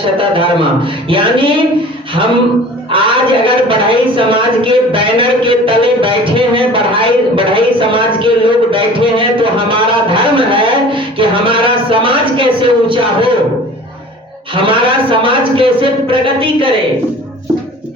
रक्षत धर्म। यानी हम आज अगर बढ़ई समाज के बैनर के तले बैठे हैं, बढ़ई समाज के लोग बैठे हैं, तो हमारा धर्म है कि हमारा समाज कैसे ऊंचा हो, हमारा समाज कैसे प्रगति करे,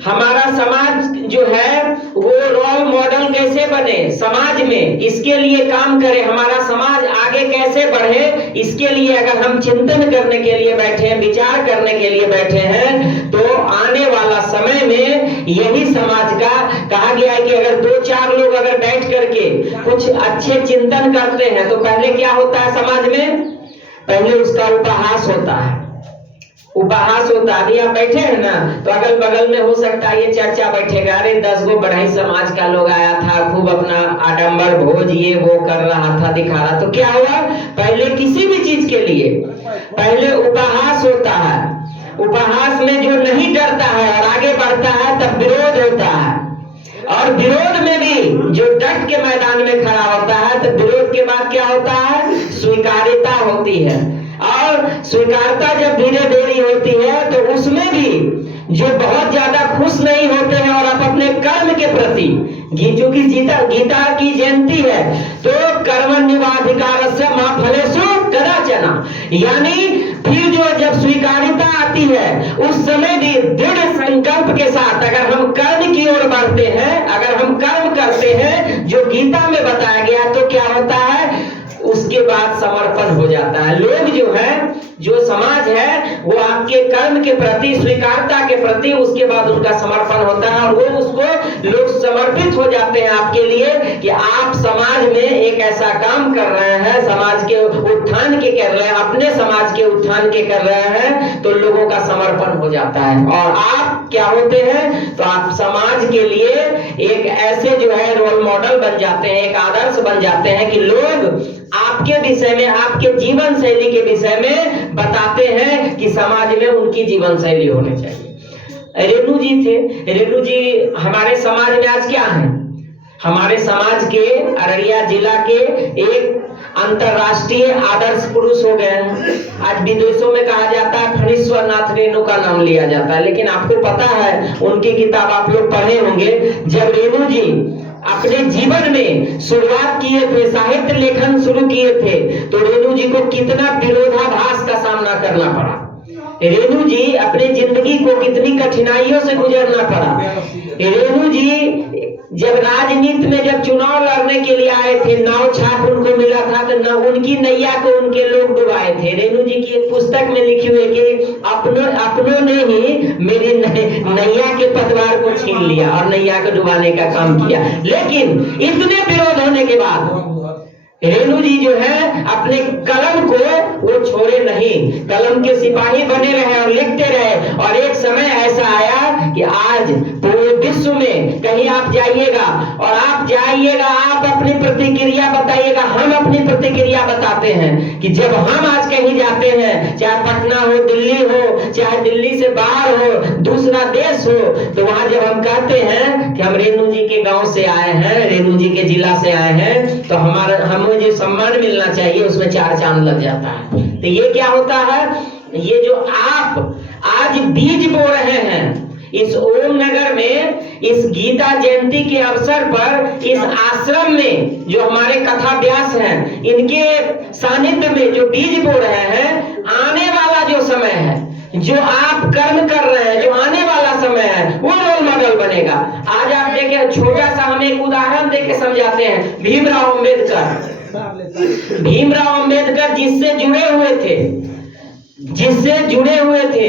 हमारा समाज जो है वो रोल मॉडल कैसे बने समाज में, इसके लिए काम करे, हमारा समाज आगे कैसे बढ़े, इसके लिए अगर हम चिंतन करने के लिए बैठे हैं, विचार करने के लिए बैठे हैं, तो आने वाला समय में यही समाज का कहा गया है कि अगर 2-4 लोग अगर बैठ करके कुछ अच्छे चिंतन करते हैं तो पहले क्या होता है समाज में, पहले उसका उपहास होता है, उपहास होता है। अभी आप बैठे हैं ना, तो अगल बगल में हो सकता है ये चर्चा बैठेगा, अरे 10 गो बढ़ई समाज का लोग आया था, खूब अपना आडंबर भोज ये वो कर रहा था, दिखा रहा, तो क्या हुआ, पहले किसी भी चीज के लिए पहले उपहास होता है, उपहास में जो नहीं डरता है और आगे बढ़ता है तब विरोध होता है, और विरोध में भी जो डट के मैदान में खड़ा होता है तो विरोध के बाद क्या होता है, स्वीकार्यता होती है, और स्वीकारता जब धीरे धीरे होती है तो उसमें भी जो बहुत ज्यादा खुश नहीं होते हैं और आप अपने कर्म के प्रति, जो कि गीता की जयंती है, तो कर्मण्येवाधिकारस्य मा फलेषु कदाचन, यानी फिर जो जब स्वीकार्यता आती है उस समय भी दृढ़ संकल्प के साथ अगर हम कर्म की ओर बढ़ते हैं, अगर हम कर्म करते हैं जो गीता में बताया गया, तो क्या होता है, उसके बाद समर्पण हो जाता है। लोग जो है, जो समाज है, वो आपके कर्म के प्रति, स्वीकारता के प्रति, उसके बाद उनका समर्पण होता है और वो उसको लोग समर्पित हो जाते हैं आपके लिए कि आप समाज में एक ऐसा काम कर रहे हैं, समाज के उत्थान के कर रहे हैं, अपने समाज के उत्थान के कर रहे हैं, तो लोगों का समर्पण हो जाता है और आप क्या होते हैं, तो आप समाज के लिए एक ऐसे जो है रोल मॉडल बन जाते हैं, एक आदर्श बन जाते हैं कि लोग आपके विषय में, आपके जीवन शैली के विषय में बताते हैं कि समाज में उनकी जीवन शैली होनी चाहिए। रेणु जी थे, रेणु जी हमारे समाज में आज क्या है, हमारे समाज के अररिया जिला के एक अंतरराष्ट्रीय आदर्श पुरुष हो गए हैं। आज विदेशों में कहा जाता है फणीश्वर नाथ रेणु का नाम लिया जाता है, लेकिन आपको पता है उनकी किताब आप लोग पढ़े होंगे, जब रेणु जी अपने जीवन में शुरुआत किए थे, साहित्य लेखन शुरू किए थे, तो रेणु जी को कितना विरोधाभास का सामना करना पड़ा, रेणु जी अपनी जिंदगी को कितनी कठिनाइयों से गुजरना पड़ा। रेणु जी जब राजनीति में जब चुनाव लड़ने के लिए आए थे, नाव छाप उनको मिला था, तो न उनकी नैया को उनके लोग डुबाए थे। रेणु जी की एक पुस्तक में लिखी हुई कि अपनों ने ही मेरी नैया के पतवार को छीन लिया और नैया को डुबाने का काम किया। लेकिन इतने विरोध होने के बाद रेणु जी जो है अपने कलम को वो छोड़े नहीं, कलम के सिपाही बने रहे और लिखते रहे, और एक समय ऐसा आया कि आज पूरे विश्व में कहीं आप जाइएगा और आप जाइएगा, आप अपनी प्रतिक्रिया बताइएगा, हम अपनी प्रतिक्रिया बताते हैं कि जब हम आज कहीं जाते हैं, चाहे पटना हो, दिल्ली हो, चाहे दिल्ली से बाहर हो, दूसरा देश हो, तो वहां जब हम कहते हैं कि हम रेणु जी के गांव से आए हैं, रेणु जी के जिला से आए हैं, तो हमें जो सम्मान मिलना चाहिए उसमें 4 चांद लग जाता है। तो ये क्या होता है, ये जो आप आज बीज बो रहे हैं इस ओम नगर में, इस गीता जयंती के अवसर पर इस आश्रम में जो हमारे कथा व्यास हैं, इनके सानिध्य में जो बीज बो रहे हैं, आने वाला जो समय है, जो आप कर्म कर रहे हैं, जो आने वाला समय है, वो रोल मॉडल बनेगा। आज आप देखिए, छोटा सा हम एक उदाहरण देके समझाते हैं। भीमराव अंबेडकर जिससे जुड़े हुए थे,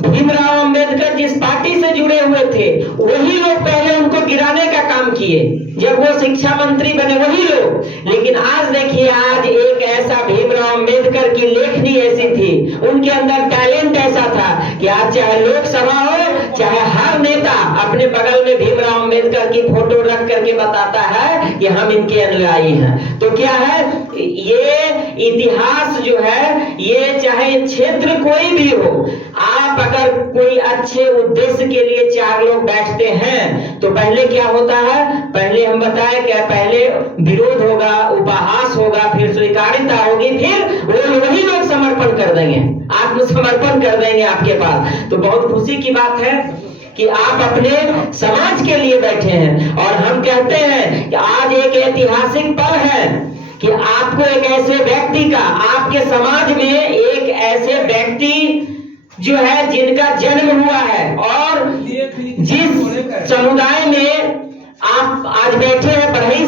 भीमराव अंबेडकर जिस पार्टी से जुड़े हुए थे, वही लोग पहले उनको गिराने का काम किए, जब वो शिक्षा मंत्री बने वही लोग। लेकिन आज देखिए, आज एक ऐसा भीमराव अंबेडकर की लेखनी ऐसी थी, उनके अंदर टैलेंट ऐसा था कि आज चाहे लोकसभा हो, चाहे हर नेता अपने बगल में भीमराव अंबेडकर की फोटो रख करके बताता है कि हम इनके अनुयायी हैं। तो क्या है, ये इतिहास जो है, ये चाहे क्षेत्र कोई भी हो, आप अगर कोई अच्छे उद्देश्य के लिए चार लोग बैठते हैं तो पहले क्या होता है, पहले हम बताए कि पहले विरोध होगा, उपहास होगा, फिर स्वीकार्यता होगी, फिर वही लोग समर्पण कर देंगे, आत्मसमर्पण कर देंगे आपके पास। तो बहुत खुशी की बात है कि आप अपने समाज के लिए बैठे हैं। और हम कहते हैं कि आज एक ऐतिहासिक पल है कि आपको एक ऐसे व्यक्ति का, आपके समाज में एक ऐसे व्यक्ति जो है जिनका जन्म हुआ है और जिस समुदाय में आप आज बैठे हैं, बढ़ई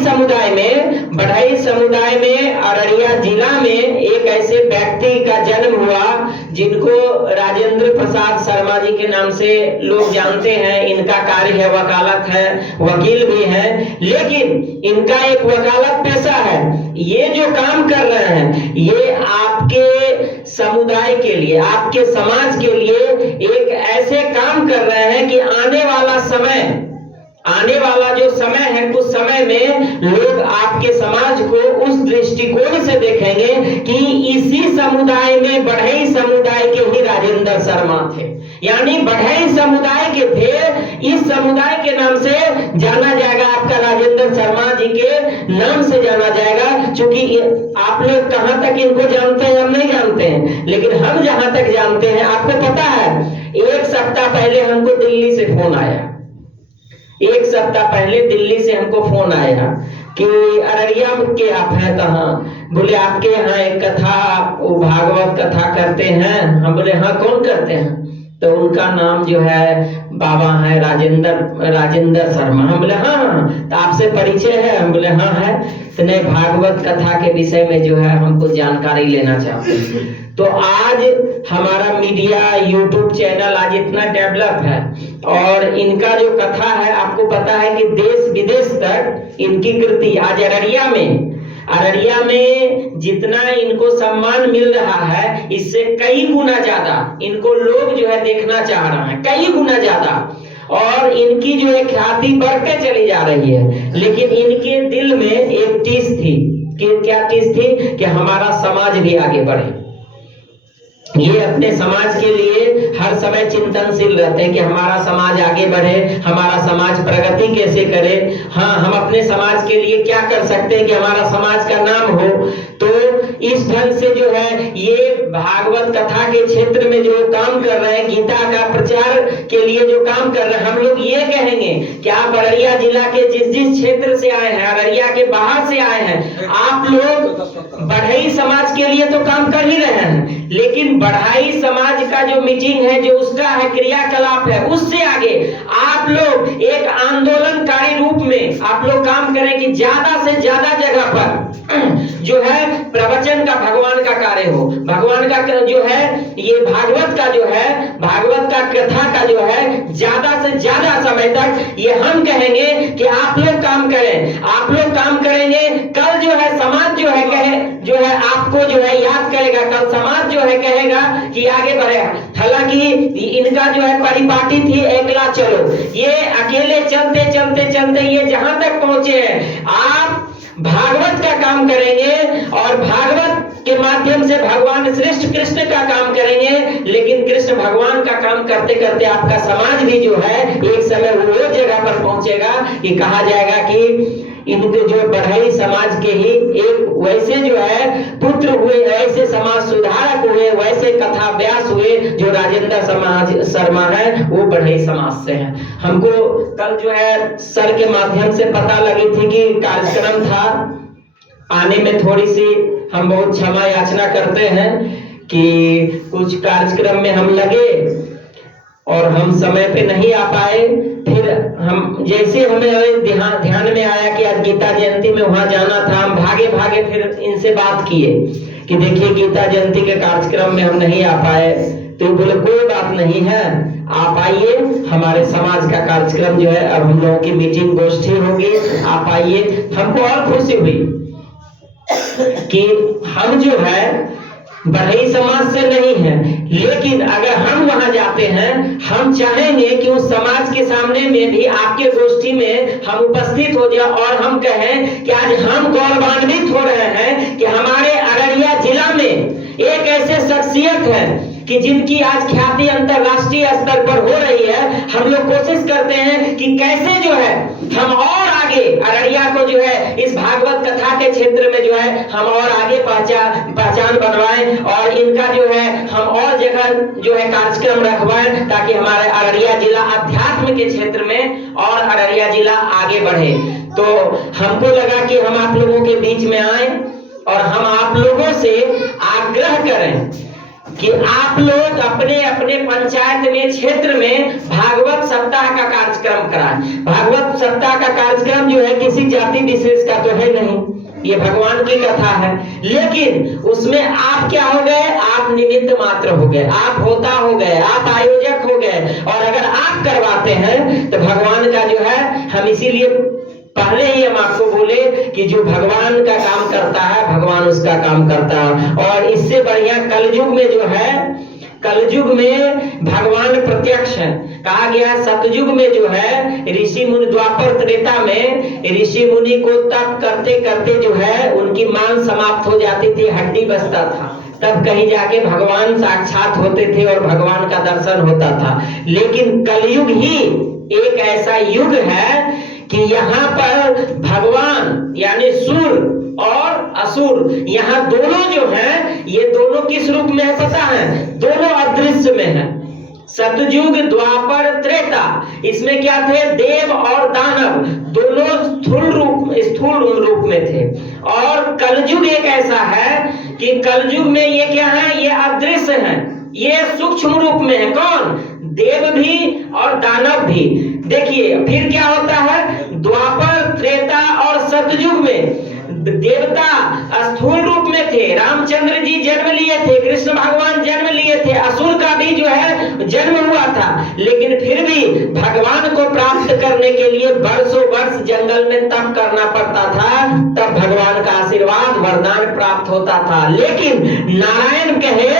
समुदाय में अररिया जिला में एक ऐसे व्यक्ति का जन्म हुआ जिनको राजेंद्र प्रसाद शर्मा जी के नाम से लोग जानते हैं। इनका कार्य है वकालत है, वकील भी हैं, लेकिन इनका एक वकालत पेशा है। ये जो काम कर रहे हैं ये आपके समुदाय के लिए, आपके समाज के लिए एक ऐसे काम कर रहे हैं कि आने वाला जो समय है, कुछ समय में लोग आपके समाज को उस दृष्टिकोण से देखेंगे कि इसी समुदाय में, बढ़ई समुदाय के ही राजेंद्र शर्मा थे, यानी बढ़ई समुदाय के थे, इस समुदाय के नाम से जाना जाएगा, आपका राजेंद्र शर्मा जी के नाम से जाना जाएगा। क्योंकि आप लोग कहां तक इनको जानते हैं हम नहीं जानते हैं, लेकिन हम जहां तक जानते हैं, आपको पता है 1 सप्ताह पहले हमको दिल्ली से फोन आया, 1 सप्ताह पहले दिल्ली से हमको फोन आया कि अररिया के आप हैं कहाँ, बोले आपके यहाँ एक कथा, वो भागवत कथा करते हैं। हम बोले हाँ कौन करते हैं, तो उनका नाम जो है बाबा है राजेंद्र शर्मा। हम बोले हाँ, तो आपसे परिचय है, हम बोले हाँ है, तो नहीं भागवत कथा के विषय में जो है हमको जानकारी लेना चाहते हैं। तो आज हमारा मीडिया, यूट्यूब चैनल आज इतना डेवलप है और इनका जो कथा है, आपको पता है कि देश विदेश तक इनकी कृति आज अररिया में जितना इनको सम्मान मिल रहा है, इससे कई गुना ज्यादा इनको लोग जो है देखना चाह रहे हैं, कई गुना ज्यादा, और इनकी जो है ख्याति बढ़ते चली जा रही है। लेकिन इनके दिल में एक टीस थी कि क्या टीस थी, कि हमारा समाज भी आगे बढ़े। ये अपने समाज के लिए हर समय चिंतनशील रहते हैं कि हमारा समाज आगे बढ़े, हमारा समाज प्रगति कैसे करे, हाँ हम अपने समाज के लिए क्या कर सकते हैं कि हमारा समाज का नाम हो। तो इस ढंग से जो है ये भागवत कथा के क्षेत्र में जो काम कर रहे हैं, गीता का प्रचार के लिए जो काम कर रहे हैं, हम लोग ये कहेंगे कि आप अररिया जिला के जिस क्षेत्र से आए हैं, अररिया के बाहर से आए हैं, आप लोग बढ़ई समाज के लिए तो काम कर ही रहे हैं, लेकिन बढ़ई समाज का जो मीटिंग है, जो उसका है क्रियाकलाप है, उससे आगे आप लोग एक आंदोलनकारी रूप में आप लोग काम करें कि ज्यादा से ज्यादा जगह पर जो है प्रवचन का, भगवान का कार्य हो, भगवान का जो है ये भागवत का जो है, भागवत का कथा का जो है ज्यादा से ज्यादा समय तक ये हम कहेंगे कि आप लोग काम करें, आप लोग काम करेंगे। कल जो है समाज जो है कहे, जो है आपको जो है याद करेगा, कल समाज जो है कहेगा कि आगे बढ़ेगा। हालांकि इनका जो है परिपाटी थी एकला चलो, ये अकेले चलते चलते चलते ये जहां तक पहुंचे हैं। आप भागवत का काम करेंगे और भागवत के माध्यम से भगवान श्रेष्ठ कृष्ण का काम करेंगे, लेकिन कृष्ण भगवान का काम करते करते आपका समाज भी जो है एक समय वो जगह पर पहुंचेगा कि कहा जाएगा कि इनके जो बढ़ई समाज के ही एक वैसे जो है पुत्र हुए, ऐसे समाज सुधारक हुए, वैसे कथा व्यास हुए जो राजेंद्र शर्मा है, वो बढ़ई समाज से हैं। हमको कल जो है सर के माध्यम से पता लगी थी कि कार्यक्रम था, आने में थोड़ी सी हम बहुत क्षमा याचना करते हैं कि कुछ कार्यक्रम में हम लगे और हम समय पे नहीं आ पाए। फिर हम जैसे हमें ध्यान में आया कि आज गीता जयंती में वहां जाना था, हम भागे भागे फिर इनसे बात किए कि देखिए गीता जयंती के कार्यक्रम में हम नहीं आ पाए। तो बोले कोई बात नहीं है, आप आइए, हमारे समाज का कार्यक्रम जो है अब हम लोगों की मीटिंग गोष्ठी होगी, आप आइए। हमको और खुशी हुई कि हम जो है बढ़ई समाज से नहीं है, लेकिन अगर हम वहां जाते हैं, हम चाहेंगे कि उस समाज के सामने में भी आपके गोष्ठी में हम उपस्थित हो जाए और हम कहें कि आज हम गौरवान्वित हो रहे हैं कि हमारे अररिया जिला में एक ऐसे शख्सियत है कि जिनकी आज ख्याति अंतरराष्ट्रीय स्तर पर हो रही है, हम लोग कोशिश करते हैं कि कैसे जो है हम और आगे अररिया को जो है इस भागवत कथा के क्षेत्र में जो है हम और आगे पहचान बनवाएं और इनका जो है हम और जगह जो है कार्यक्रम रखवाएं, ताकि हमारे अररिया जिला अध्यात्म के क्षेत्र में और अररिया जिला आगे बढ़े। तो हमको लगा कि हम आप लोगों के बीच में आए और हम आप लोगों से आग्रह करें कि आप लोग अपने अपने पंचायत में, क्षेत्र में भागवत सप्ताह का कार्यक्रम कराएं। भागवत सप्ताह का कार्यक्रम जो है किसी जाति विशेष का तो है नहीं, ये भगवान की कथा है, लेकिन उसमें आप क्या हो गए, आप निमित्त मात्र हो गए, आप होता हो गए, आप आयोजक हो गए। और अगर आप करवाते हैं तो भगवान का जो है, हम इसीलिए पहले ही हम आपको बोले कि जो भगवान का काम करता है भगवान उसका काम करता है। और इससे बढ़िया कलयुग में जो है, कलयुग में भगवान प्रत्यक्ष है। कहा गया सतयुग में जो है ऋषि मुनि, द्वापर त्रेता में ऋषि मुनि को तप करते करते जो है उनकी मान समाप्त हो जाती थी, हड्डी बचता था, तब कहीं जाके भगवान साक्षात होते थे और भगवान का दर्शन होता था। लेकिन कलयुग ही एक ऐसा युग है कि यहाँ पर भगवान यानी सुर और असुर, यहाँ दोनों जो हैं ये दोनों किस रूप में है पता है? दोनों अदृश्य में है। सतयुग, द्वापर, त्रेता, इसमें क्या थे? देव और दानव, दोनों स्थूल रूप में थे। और कलयुग एक ऐसा है कि कलयुग में ये क्या है? ये अदृश्य है, ये सूक्ष्म रूप में है। कौन? देव भी और दानव भी। देखिए फिर क्या होता है, द्वापर, त्रेता और सतयुग में देवता स्थूल रूप में थे, रामचंद्र जी जन्म लिए थे, कृष्ण भगवान जन्म लिए थे, असुर का भी जो है जन्म हुआ था। लेकिन फिर भी भगवान को प्राप्त करने के लिए वर्षों वर्ष जंगल में तप करना पड़ता था, तब भगवान का आशीर्वाद वरदान प्राप्त होता था। लेकिन नारायण कहे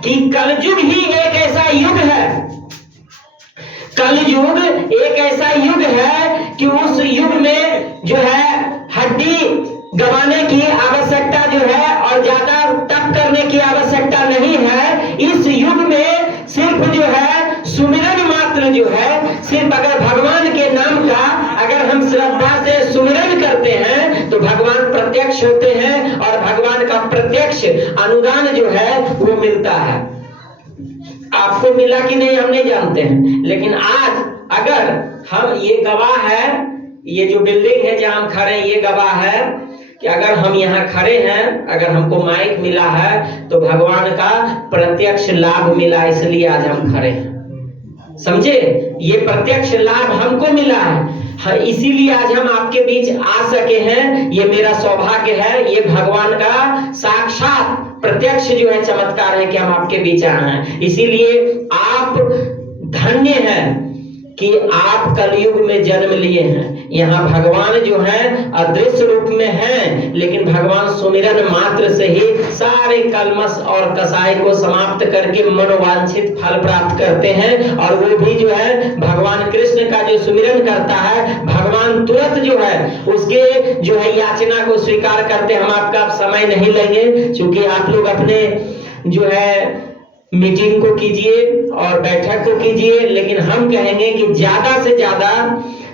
कि कलयुग ही एक ऐसा युग है, कलयुग एक ऐसा युग है कि उस युग में जो है हड्डी गंवाने की आवश्यकता जो है और ज्यादा तप करने की आवश्यकता नहीं है। इस युग में सिर्फ जो है सुमिरन मात्र जो है, सिर्फ अगर भगवान के नाम का अगर हम श्रद्धा से सुमिरन करते हैं तो भगवान प्रत्यक्ष होते हैं और भगवान का प्रत्यक्ष अनुदान जो है वो मिलता है। आपको मिला कि नहीं हम नहीं जानते हैं, लेकिन आज अगर हम, ये गवाह है, ये जो बिल्डिंग है जहां हम खड़े हैं ये गवाह है कि अगर हम यहाँ खड़े हैं, अगर हमको माइक मिला है तो भगवान का प्रत्यक्ष लाभ मिला, इसलिए आज हम खड़े हैं। समझे? ये प्रत्यक्ष लाभ हमको मिला है, इसीलिए आज हम आपके बीच आ सके हैं। ये मेरा सौभाग्य है, ये भगवान का साक्षात प्रत्यक्ष जो है चमत्कार है कि हम आपके बीच आए हैं। इसीलिए आप धन्य हैं कि आप कलयुग में जन्म लिए हैं। यहाँ भगवान जो है अदृश्य रूप में हैं, लेकिन भगवान सुमिरन मात्र से ही सारे कलमश और कसाई को समाप्त करके मनोवांछित फल प्राप्त करते हैं। और वो भी जो है भगवान कृष्ण का जो सुमिरन करता है, भगवान तुरंत जो है उसके जो है याचना को स्वीकार करते। हम आपका समय नहीं लेंगे, क्योंकि आप लोग अपने जो है मीटिंग को कीजिए और बैठक को कीजिए, लेकिन हम कहेंगे कि ज्यादा से ज्यादा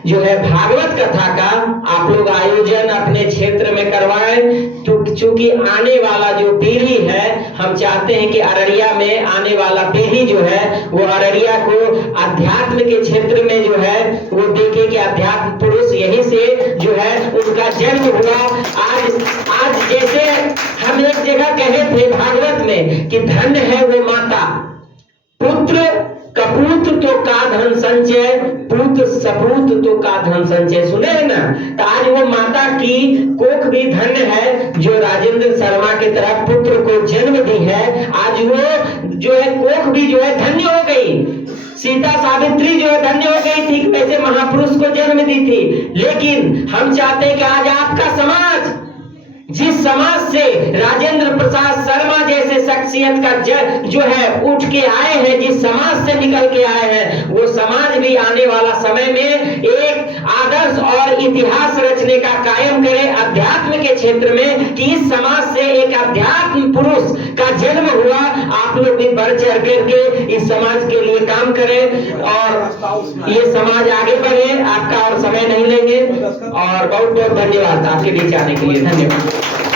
जो है भागवत कथा का आप लोग आयोजन अपने क्षेत्र में करवाएं। तो चूंकि आने वाला जो पीढ़ी है, हम चाहते हैं कि अररिया में आने वाला पीढ़ी जो है वो अररिया को अध्यात्म के क्षेत्र में जो है वो देखे कि अध्यात्म पुरुष यही से जो है उनका जन्म हुआ। आज जैसे हम एक जगह कहे थे भागवत में कि धन्य है वो माता, पुत्र कपूत तो का धन संचय, पुत्र सपूत तो का धन संचय। सुने हैं ना? तो आज वो माता की कोख भी धन्य है जो राजेंद्र शर्मा की तरह पुत्र को जन्म दी है। आज वो जो है कोख भी जो है धन्य हो गई। सीता सावित्री जो है धन्य हो गई थी, वैसे महापुरुष को जन्म दी थी। लेकिन हम चाहते हैं कि आज आपका समाज, जिस समाज से राजेंद्र प्रसाद शर्मा जैसे शख्सियत का जो है उठ के आए हैं, जिस समाज से निकल के आए हैं, वो समाज भी आने वाला समय में एक आदर्श और इतिहास रचने का कायम करे अध्यात्म के क्षेत्र में, कि इस समाज से एक अध्यात्म पुरुष का जन्म हुआ। आप लोग भी बढ़ चढ़ करके इस समाज के लिए काम करें और ये समाज आगे बढ़े। आपका और समय नहीं लेंगे और बहुत बहुत धन्यवाद आपके बीच आने के लिए। धन्यवाद।